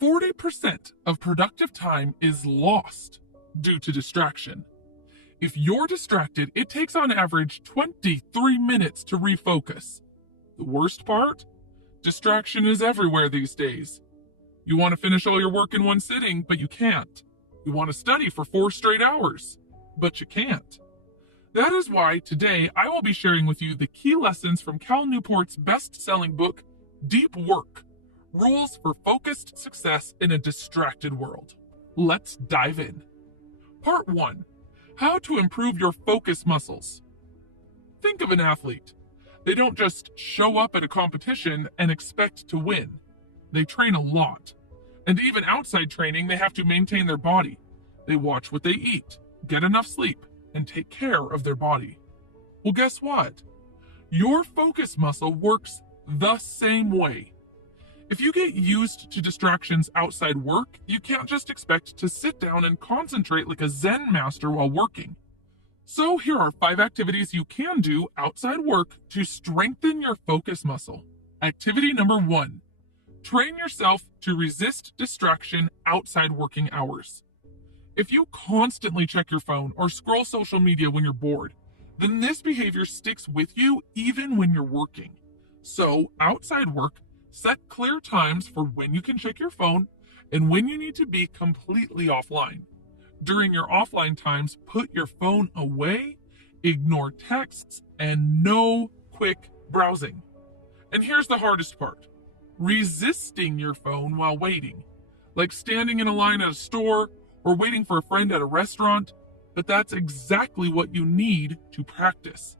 40% of productive time is lost due to distraction. If you're distracted, it takes on average 23 minutes to refocus. The worst part? Distraction is everywhere these days. You want to finish all your work in one sitting, but you can't. You want to study for 4 straight hours, but you can't. That is why today I will be sharing with you the key lessons from Cal Newport's best-selling book, Deep Work: Rules for Focused Success in a Distracted World. Let's dive in. Part 1. How to improve your focus muscles. Think of an athlete. They don't just show up at a competition and expect to win. They train a lot. And even outside training, they have to maintain their body. They watch what they eat, get enough sleep, and take care of their body. Well, guess what? Your focus muscle works the same way. If you get used to distractions outside work, you can't just expect to sit down and concentrate like a Zen master while working. So here are 5 activities you can do outside work to strengthen your focus muscle. Activity number 1. Train yourself to resist distraction outside working hours. If you constantly check your phone or scroll social media when you're bored, then this behavior sticks with you even when you're working. So outside work, set clear times for when you can check your phone and when you need to be completely offline. During your offline times, put your phone away, ignore texts, and no quick browsing. And here's the hardest part: resisting your phone while waiting, like standing in a line at a store or waiting for a friend at a restaurant. But that's exactly what you need to practice.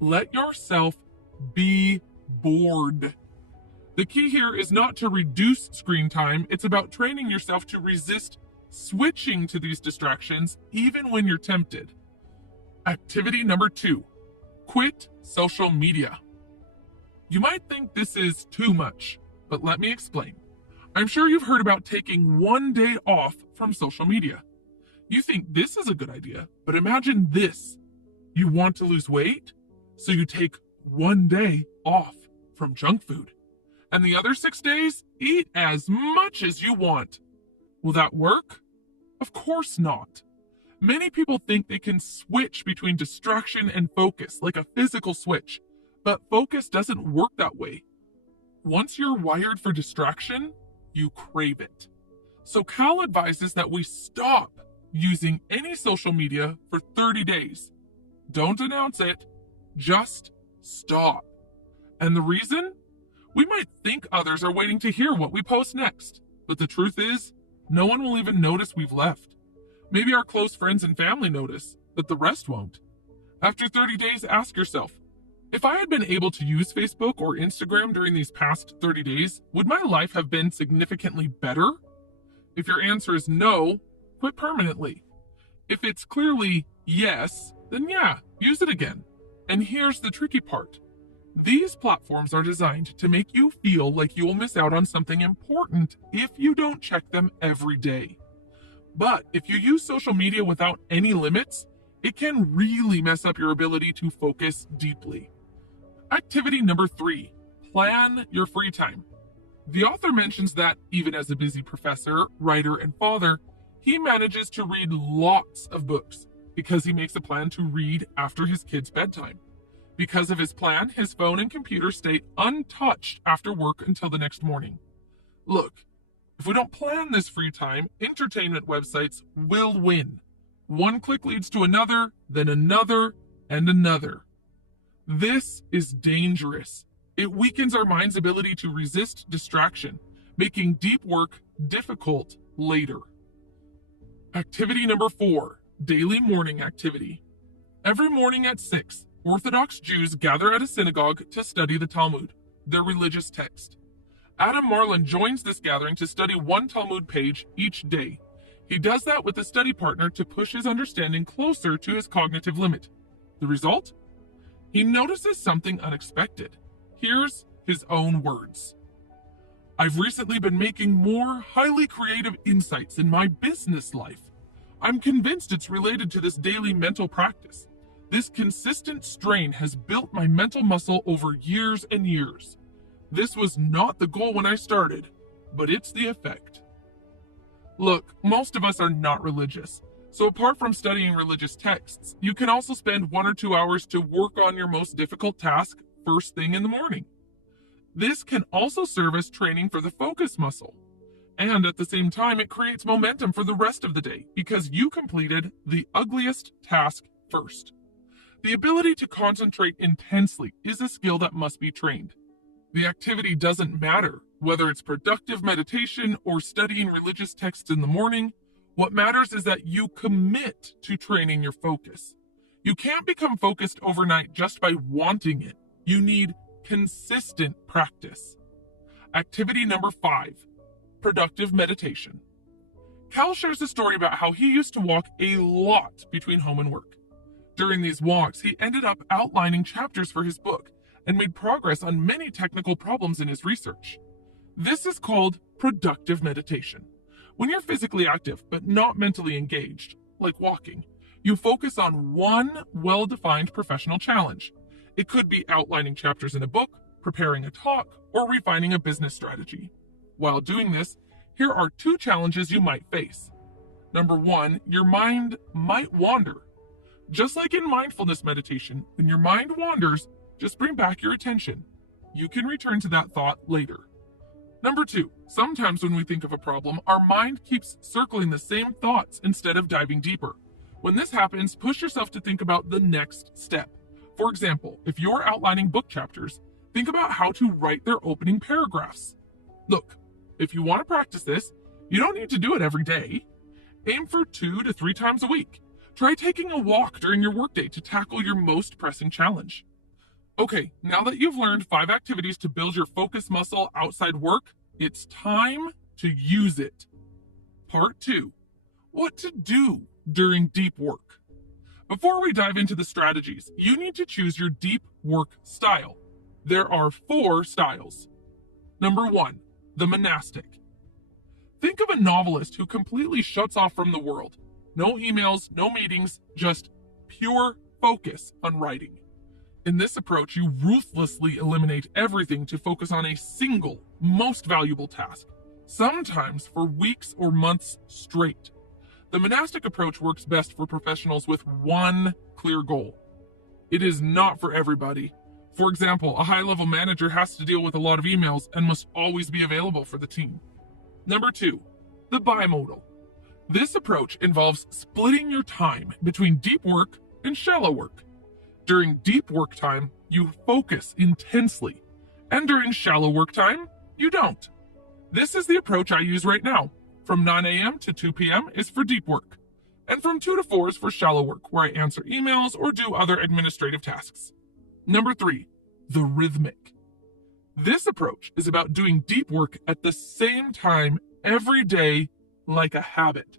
Let yourself be bored. The key here is not to reduce screen time, it's about training yourself to resist switching to these distractions even when you're tempted. Activity number 2. Quit social media. You might think this is too much, but let me explain. I'm sure you've heard about taking one day off from social media. You think this is a good idea, but imagine this. You want to lose weight, so you take one day off from junk food. And the other 6 days, eat as much as you want. Will that work? Of course not. Many people think they can switch between distraction and focus, like a physical switch, but focus doesn't work that way. Once you're wired for distraction, you crave it. So Cal advises that we stop using any social media for 30 days. Don't announce it, just stop. And the reason? We might think others are waiting to hear what we post next, but the truth is, no one will even notice we've left. Maybe our close friends and family notice, but the rest won't. After 30 days, ask yourself, if I had been able to use Facebook or Instagram during these past 30 days, would my life have been significantly better? If your answer is no, quit permanently. If it's clearly yes, then yeah, use it again. And here's the tricky part. These platforms are designed to make you feel like you will miss out on something important if you don't check them every day. But if you use social media without any limits, it can really mess up your ability to focus deeply. Activity number 3, plan your free time. The author mentions that even as a busy professor, writer, and father, he manages to read lots of books because he makes a plan to read after his kids' bedtime. Because of his plan, his phone and computer stay untouched after work until the next morning. Look, if we don't plan this free time, entertainment websites will win. One click leads to another, then another, and another. This is dangerous. It weakens our mind's ability to resist distraction, making deep work difficult later. Activity number 4, daily morning activity. Every morning at 6, Orthodox Jews gather at a synagogue to study the Talmud, their religious text. Adam Marlin joins this gathering to study one Talmud page each day. He does that with a study partner to push his understanding closer to his cognitive limit. The result? He notices something unexpected. Here's his own words. I've recently been making more highly creative insights in my business life. I'm convinced it's related to this daily mental practice. This consistent strain has built my mental muscle over years and years. This was not the goal when I started, but it's the effect. Look, most of us are not religious. So apart from studying religious texts, you can also spend 1 or 2 hours to work on your most difficult task first thing in the morning. This can also serve as training for the focus muscle. And at the same time, it creates momentum for the rest of the day because you completed the ugliest task first. The ability to concentrate intensely is a skill that must be trained. The activity doesn't matter, whether it's productive meditation or studying religious texts in the morning. What matters is that you commit to training your focus. You can't become focused overnight just by wanting it. You need consistent practice. Activity number 5, productive meditation. Cal shares a story about how he used to walk a lot between home and work. During these walks, he ended up outlining chapters for his book and made progress on many technical problems in his research. This is called productive meditation. When you're physically active but not mentally engaged, like walking, you focus on one well-defined professional challenge. It could be outlining chapters in a book, preparing a talk, or refining a business strategy. While doing this, here are 2 challenges you might face. Number 1, your mind might wander. Just like in mindfulness meditation, when your mind wanders, just bring back your attention. You can return to that thought later. Number 2, sometimes when we think of a problem, our mind keeps circling the same thoughts instead of diving deeper. When this happens, push yourself to think about the next step. For example, if you're outlining book chapters, think about how to write their opening paragraphs. Look, if you want to practice this, you don't need to do it every day. Aim for 2 to 3 times a week. Try taking a walk during your workday to tackle your most pressing challenge. Okay, now that you've learned 5 activities to build your focus muscle outside work, it's time to use it. Part 2, what to do during deep work. Before we dive into the strategies, you need to choose your deep work style. There are 4 styles. Number 1, the monastic. Think of a novelist who completely shuts off from the world. No emails, no meetings, just pure focus on writing. In this approach, you ruthlessly eliminate everything to focus on a single, most valuable task, sometimes for weeks or months straight. The monastic approach works best for professionals with one clear goal. It is not for everybody. For example, a high-level manager has to deal with a lot of emails and must always be available for the team. Number 2, the bimodal. This approach involves splitting your time between deep work and shallow work. During deep work time, you focus intensely, and during shallow work time, you don't. This is the approach I use right now. From 9 a.m. to 2 p.m. is for deep work, and from 2 to 4 is for shallow work, where I answer emails or do other administrative tasks. Number 3, the rhythmic. This approach is about doing deep work at the same time every day, like a habit.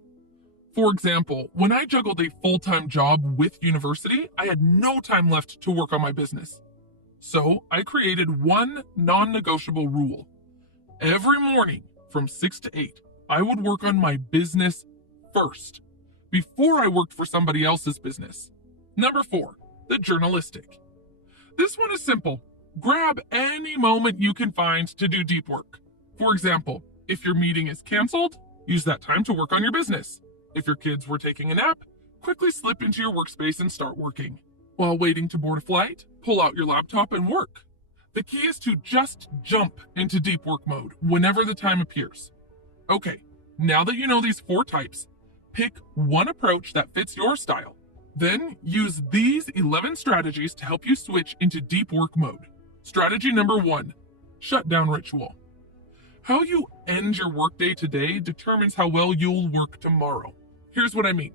For example, when I juggled a full-time job with university, I had no time left to work on my business. So I created one non-negotiable rule. Every morning from 6 to 8, I would work on my business first, before I worked for somebody else's business. Number 4, the journalistic. This one is simple. Grab any moment you can find to do deep work. For example, if your meeting is canceled, use that time to work on your business. If your kids were taking a nap, quickly slip into your workspace and start working. While waiting to board a flight, pull out your laptop and work. The key is to just jump into deep work mode whenever the time appears. Okay, now that you know these 4 types, pick one approach that fits your style. Then use these 11 strategies to help you switch into deep work mode. Strategy number 1, shutdown ritual. How you end your workday today determines how well you'll work tomorrow. Here's what I mean.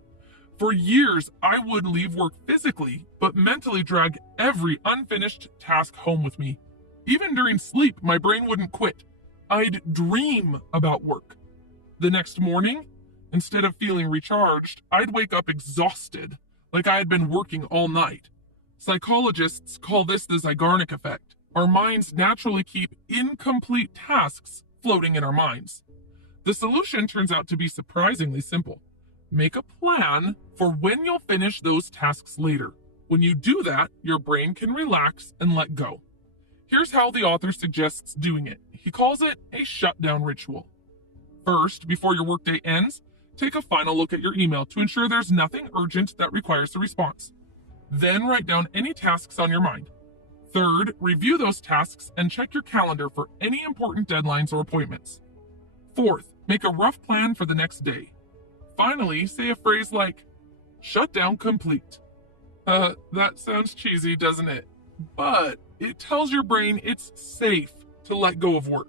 For years, I would leave work physically, but mentally drag every unfinished task home with me. Even during sleep, my brain wouldn't quit. I'd dream about work. The next morning, instead of feeling recharged, I'd wake up exhausted, like I had been working all night. Psychologists call this the Zeigarnik effect. Our minds naturally keep incomplete tasks floating in our minds. The solution turns out to be surprisingly simple. Make a plan for when you'll finish those tasks later. When you do that, your brain can relax and let go. Here's how the author suggests doing it. He calls it a shutdown ritual. First, before your workday ends, take a final look at your email to ensure there's nothing urgent that requires a response. Then write down any tasks on your mind. Third, review those tasks and check your calendar for any important deadlines or appointments. Fourth, make a rough plan for the next day. Finally, say a phrase like, "Shutdown complete." That sounds cheesy, doesn't it? But it tells your brain it's safe to let go of work.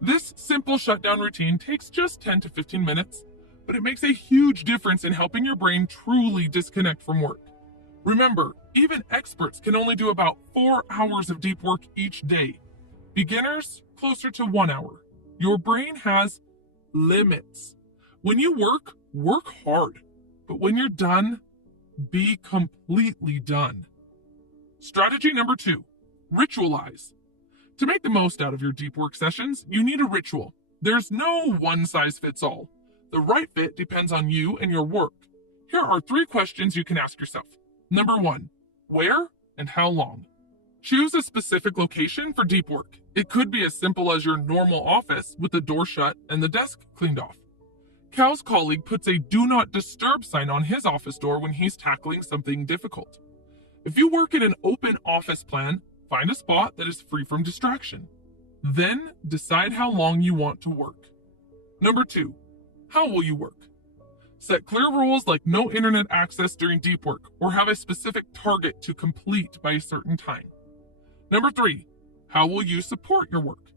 This simple shutdown routine takes just 10 to 15 minutes, but it makes a huge difference in helping your brain truly disconnect from work. Remember, even experts can only do about 4 hours of deep work each day. Beginners, closer to 1 hour. Your brain has limits. When you work, work hard. But when you're done, be completely done. Strategy number 2, ritualize. To make the most out of your deep work sessions, you need a ritual. There's no one size fits all. The right fit depends on you and your work. Here are 3 questions you can ask yourself. Number 1, where and how long? Choose a specific location for deep work. It could be as simple as your normal office with the door shut and the desk cleaned off. Cal's colleague puts a "Do Not Disturb" sign on his office door when he's tackling something difficult. If you work in an open office plan, find a spot that is free from distraction. Then decide how long you want to work. Number 2, how will you work? Set clear rules like no internet access during deep work, or have a specific target to complete by a certain time. Number 3, how will you support your work?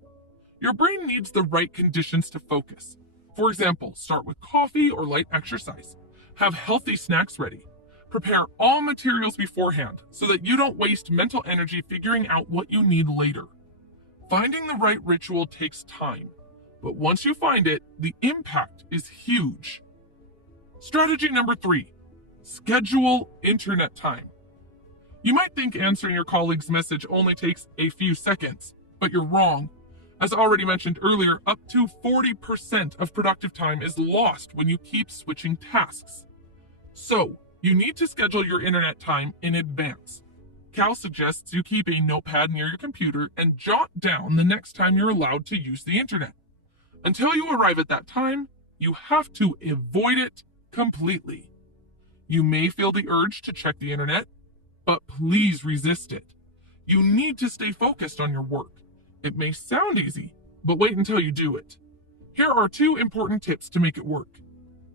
Your brain needs the right conditions to focus. For example, start with coffee or light exercise. Have healthy snacks ready. Prepare all materials beforehand so that you don't waste mental energy figuring out what you need later. Finding the right ritual takes time, but once you find it, the impact is huge. Strategy number 3, schedule internet time. You might think answering your colleague's message only takes a few seconds, but you're wrong. As already mentioned earlier, up to 40% of productive time is lost when you keep switching tasks. So, you need to schedule your internet time in advance. Cal suggests you keep a notepad near your computer and jot down the next time you're allowed to use the internet. Until you arrive at that time, you have to avoid it completely. You may feel the urge to check the internet, but please resist it. You need to stay focused on your work. It may sound easy, but wait until you do it. Here are 2 important tips to make it work.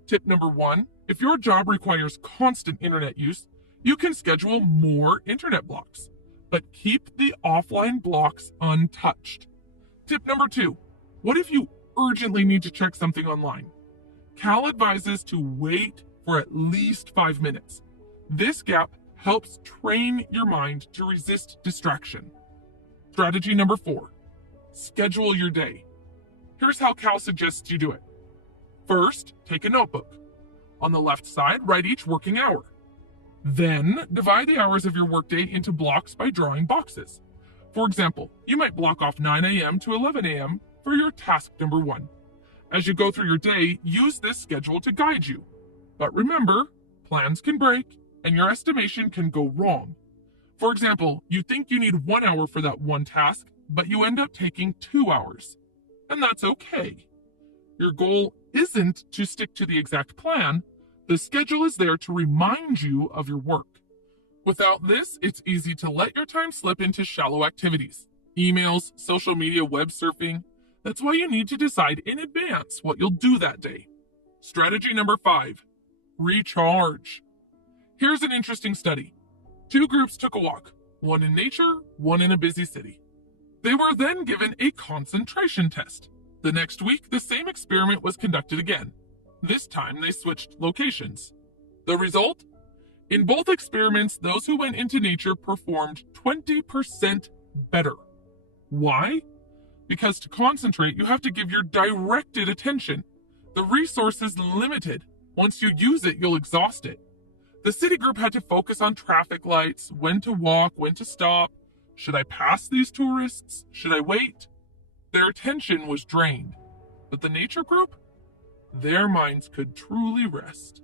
Tip number 1, if your job requires constant internet use, you can schedule more internet blocks, but keep the offline blocks untouched. Tip number 2, what if you urgently need to check something online? Cal advises to wait for at least 5 minutes. This gap helps train your mind to resist distraction. Strategy number 4, schedule your day. Here's how Cal suggests you do it. First, take a notebook. On the left side, write each working hour. Then, divide the hours of your workday into blocks by drawing boxes. For example, you might block off 9 a.m. to 11 a.m. for your task number 1. As you go through your day, use this schedule to guide you. But remember, plans can break and your estimation can go wrong. For example, you think you need 1 hour for that one task, but you end up taking 2 hours. And that's okay. Your goal isn't to stick to the exact plan. The schedule is there to remind you of your work. Without this, it's easy to let your time slip into shallow activities. Emails, social media, web surfing. That's why you need to decide in advance what you'll do that day. Strategy number 5, recharge. Here's an interesting study. 2 groups took a walk, one in nature, one in a busy city. They were then given a concentration test. The next week, the same experiment was conducted again. This time, they switched locations. The result? In both experiments, those who went into nature performed 20% better. Why? Because to concentrate, you have to give your directed attention. The resource is limited. Once you use it, you'll exhaust it. The city group had to focus on traffic lights, when to walk, when to stop. Should I pass these tourists? Should I wait? Their attention was drained. But the nature group? Their minds could truly rest.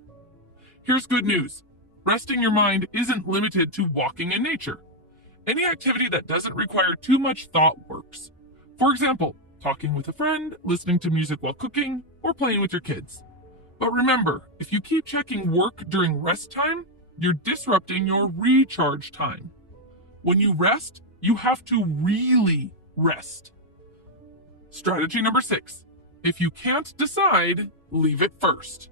Here's good news. Resting your mind isn't limited to walking in nature. Any activity that doesn't require too much thought works. For example, talking with a friend, listening to music while cooking, or playing with your kids. But remember, if you keep checking work during rest time, you're disrupting your recharge time. When you rest, you have to really rest. Strategy number 6. If you can't decide, leave it first.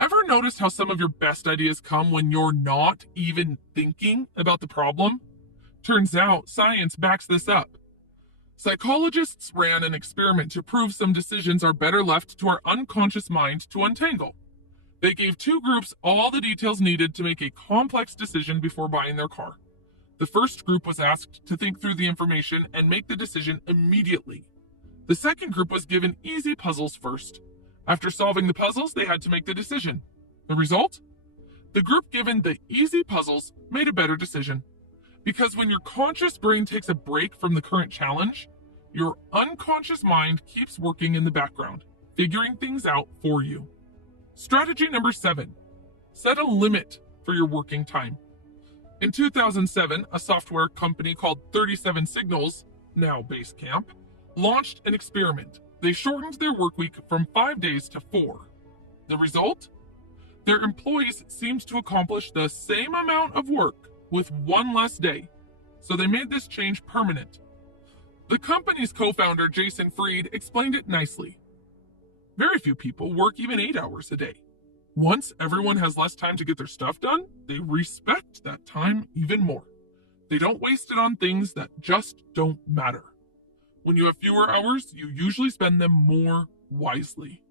Ever noticed how some of your best ideas come when you're not even thinking about the problem? Turns out science backs this up. Psychologists ran an experiment to prove some decisions are better left to our unconscious mind to untangle. They gave 2 groups all the details needed to make a complex decision before buying their car. The first group was asked to think through the information and make the decision immediately. The second group was given easy puzzles first. After solving the puzzles, they had to make the decision. The result? The group given the easy puzzles made a better decision. Because when your conscious brain takes a break from the current challenge, your unconscious mind keeps working in the background, figuring things out for you. Strategy number 7. Set a limit for your working time. In 2007, a software company called 37 Signals, now Basecamp, launched an experiment. They shortened their work week from 5 days to 4. The result? Their employees seemed to accomplish the same amount of work with one less day, so they made this change permanent. The company's co-founder, Jason Fried, explained it nicely. Very few people work even 8 hours a day. Once everyone has less time to get their stuff done, they respect that time even more. They don't waste it on things that just don't matter. When you have fewer hours, you usually spend them more wisely.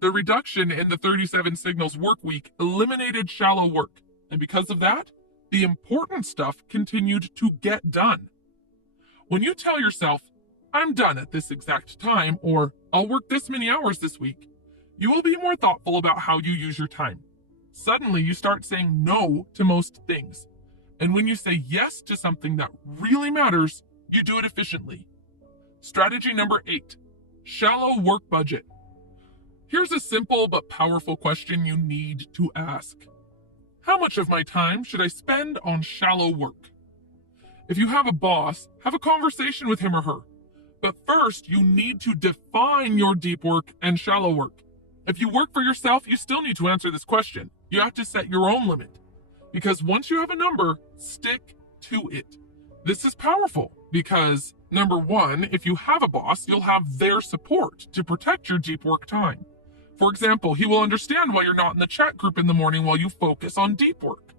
The reduction in the 37 Signals work week eliminated shallow work, and because of that, the important stuff continued to get done. When you tell yourself, I'm done at this exact time, or I'll work this many hours this week, you will be more thoughtful about how you use your time. Suddenly, you start saying no to most things. And when you say yes to something that really matters, you do it efficiently. Strategy number 8. Shallow work budget. Here's a simple but powerful question you need to ask. How much of my time should I spend on shallow work? If you have a boss, have a conversation with him or her. But first, you need to define your deep work and shallow work. If you work for yourself, you still need to answer this question. You have to set your own limit. Because once you have a number, stick to it. This is powerful because, number 1, if you have a boss, you'll have their support to protect your deep work time. For example, he will understand why you're not in the chat group in the morning while you focus on deep work.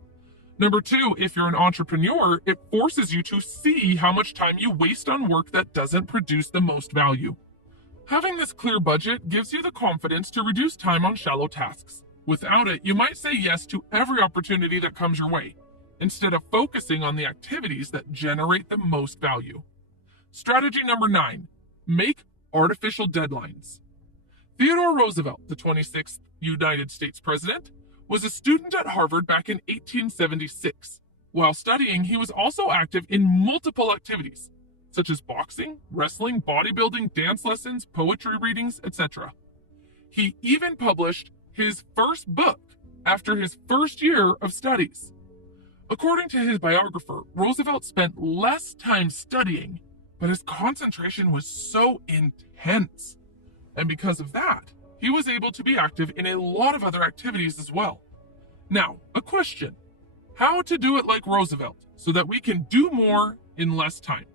Number 2, if you're an entrepreneur, it forces you to see how much time you waste on work that doesn't produce the most value. Having this clear budget gives you the confidence to reduce time on shallow tasks. Without it, you might say yes to every opportunity that comes your way, instead of focusing on the activities that generate the most value. Strategy number 9. Make artificial deadlines. Theodore Roosevelt, the 26th United States president, was a student at Harvard back in 1876. While studying, he was also active in multiple activities, such as boxing, wrestling, bodybuilding, dance lessons, poetry readings, etc. He even published his first book after his first year of studies. According to his biographer, Roosevelt spent less time studying, but his concentration was so intense. And because of that, he was able to be active in a lot of other activities as well. Now, a question. How to do it like Roosevelt so that we can do more in less time?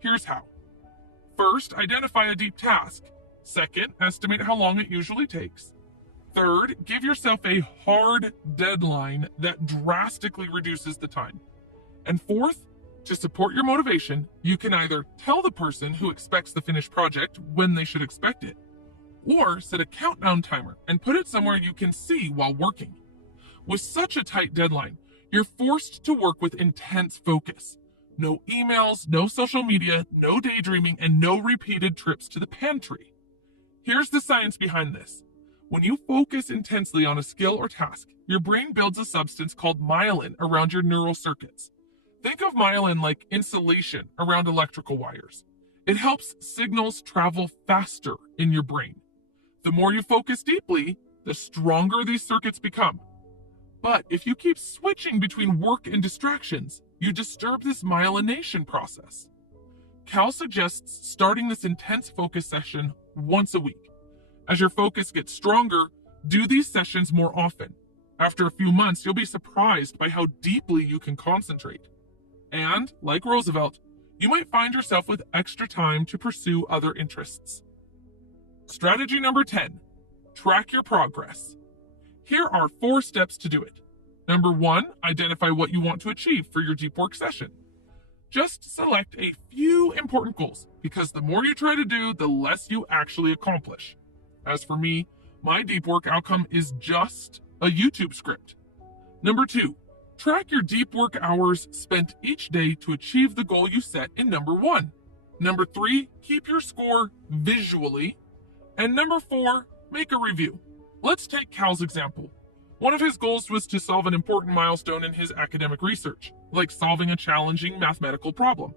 Here's how. First, identify a deep task. Second, estimate how long it usually takes. Third, give yourself a hard deadline that drastically reduces the time. And fourth, to support your motivation, you can either tell the person who expects the finished project when they should expect it, or set a countdown timer and put it somewhere you can see while working. With such a tight deadline, you're forced to work with intense focus. No emails, no social media, no daydreaming, and no repeated trips to the pantry. Here's the science behind this. When you focus intensely on a skill or task, your brain builds a substance called myelin around your neural circuits. Think of myelin like insulation around electrical wires. It helps signals travel faster in your brain. The more you focus deeply, the stronger these circuits become. But if you keep switching between work and distractions, you disturb this myelination process. Cal suggests starting this intense focus session once a week. As your focus gets stronger, do these sessions more often. After a few months, you'll be surprised by how deeply you can concentrate. And, like Roosevelt, you might find yourself with extra time to pursue other interests. Strategy number 10, track your progress. Here are 4 steps to do it. Number 1, identify what you want to achieve for your deep work session. Just select a few important goals, because the more you try to do, the less you actually accomplish. As for me, my deep work outcome is just a YouTube script. Number 2, track your deep work hours spent each day to achieve the goal you set in number 1. Number 3, keep your score visually. And number 4, make a review. Let's take Cal's example. One of his goals was to solve an important milestone in his academic research, like solving a challenging mathematical problem.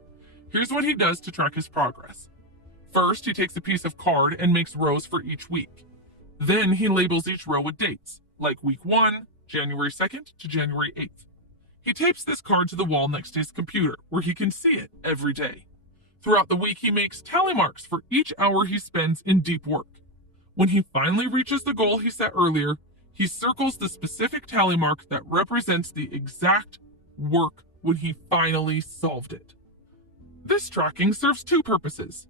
Here's what he does to track his progress. First, he takes a piece of card and makes rows for each week. Then he labels each row with dates, like week 1, January 2nd to January 8th. He tapes this card to the wall next to his computer, where he can see it every day. Throughout the week, he makes tally marks for each hour he spends in deep work. When he finally reaches the goal he set earlier, he circles the specific tally mark that represents the exact work when he finally solved it. This tracking serves 2 purposes.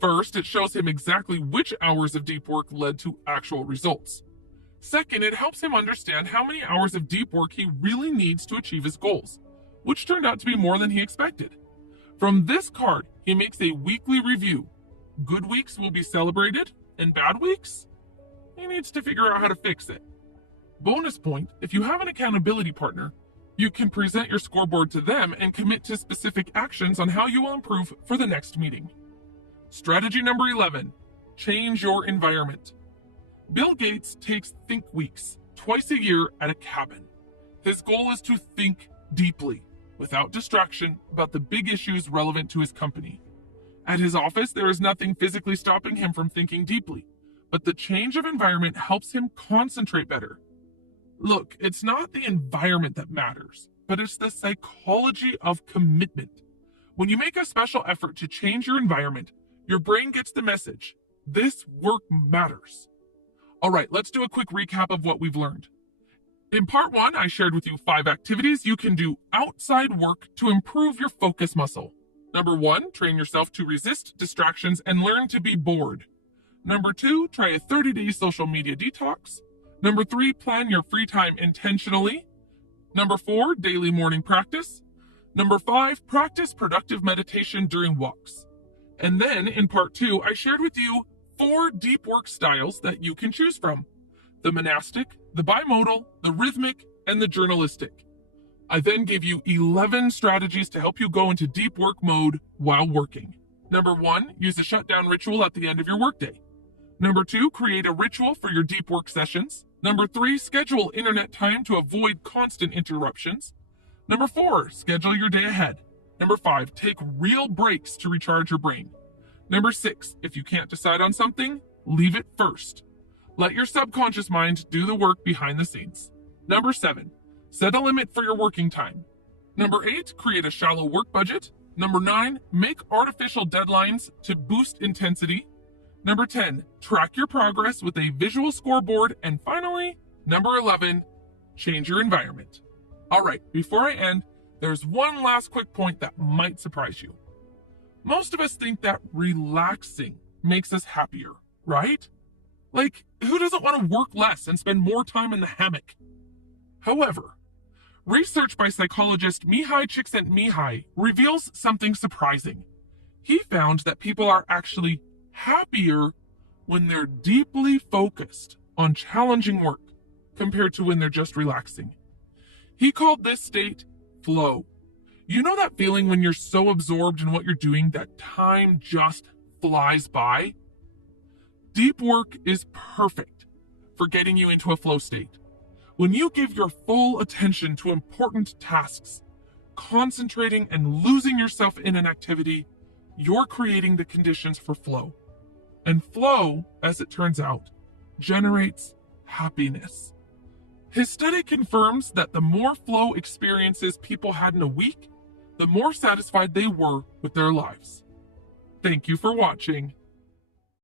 First, it shows him exactly which hours of deep work led to actual results. Second, it helps him understand how many hours of deep work he really needs to achieve his goals, which turned out to be more than he expected. From this card, he makes a weekly review. Good weeks will be celebrated, and bad weeks? He needs to figure out how to fix it. Bonus point, if you have an accountability partner, you can present your scoreboard to them and commit to specific actions on how you will improve for the next meeting. Strategy number 11, change your environment. Bill Gates takes Think Weeks twice a year at a cabin. His goal is to think deeply, without distraction, about the big issues relevant to his company. At his office, there is nothing physically stopping him from thinking deeply, but the change of environment helps him concentrate better. Look, it's not the environment that matters, but it's the psychology of commitment. When you make a special effort to change your environment, your brain gets the message. This work matters. All right, let's do a quick recap of what we've learned. In part 1, I shared with you 5 activities you can do outside work to improve your focus muscle. Number 1, train yourself to resist distractions and learn to be bored. Number 2, try a 30-day social media detox. Number 3, plan your free time intentionally. Number 4, daily morning practice. Number 5, practice productive meditation during walks. And then in part 2, I shared with you 4 deep work styles that you can choose from: the monastic, the bimodal, the rhythmic, and the journalistic. I then gave you 11 strategies to help you go into deep work mode while working. Number 1, use a shutdown ritual at the end of your workday. Number 2, create a ritual for your deep work sessions. Number 3, schedule internet time to avoid constant interruptions. Number 4, schedule your day ahead. Number 5, take real breaks to recharge your brain. Number 6, if you can't decide on something, leave it first. Let your subconscious mind do the work behind the scenes. Number 7, set a limit for your working time. Number 8, create a shallow work budget. Number 9, make artificial deadlines to boost intensity. Number 10, track your progress with a visual scoreboard. And finally, number 11, change your environment. All right, before I end, there's one last quick point that might surprise you. Most of us think that relaxing makes us happier, right? Like, who doesn't want to work less and spend more time in the hammock? However, research by psychologist Mihai Csikszentmihalyi reveals something surprising. He found that people are actually happier when they're deeply focused on challenging work compared to when they're just relaxing. He called this state flow. You know that feeling when you're so absorbed in what you're doing that time just flies by? Deep work is perfect for getting you into a flow state. When you give your full attention to important tasks, concentrating and losing yourself in an activity, you're creating the conditions for flow. And flow, as it turns out, generates happiness. His study confirms that the more flow experiences people had in a week, the more satisfied they were with their lives. Thank you for watching.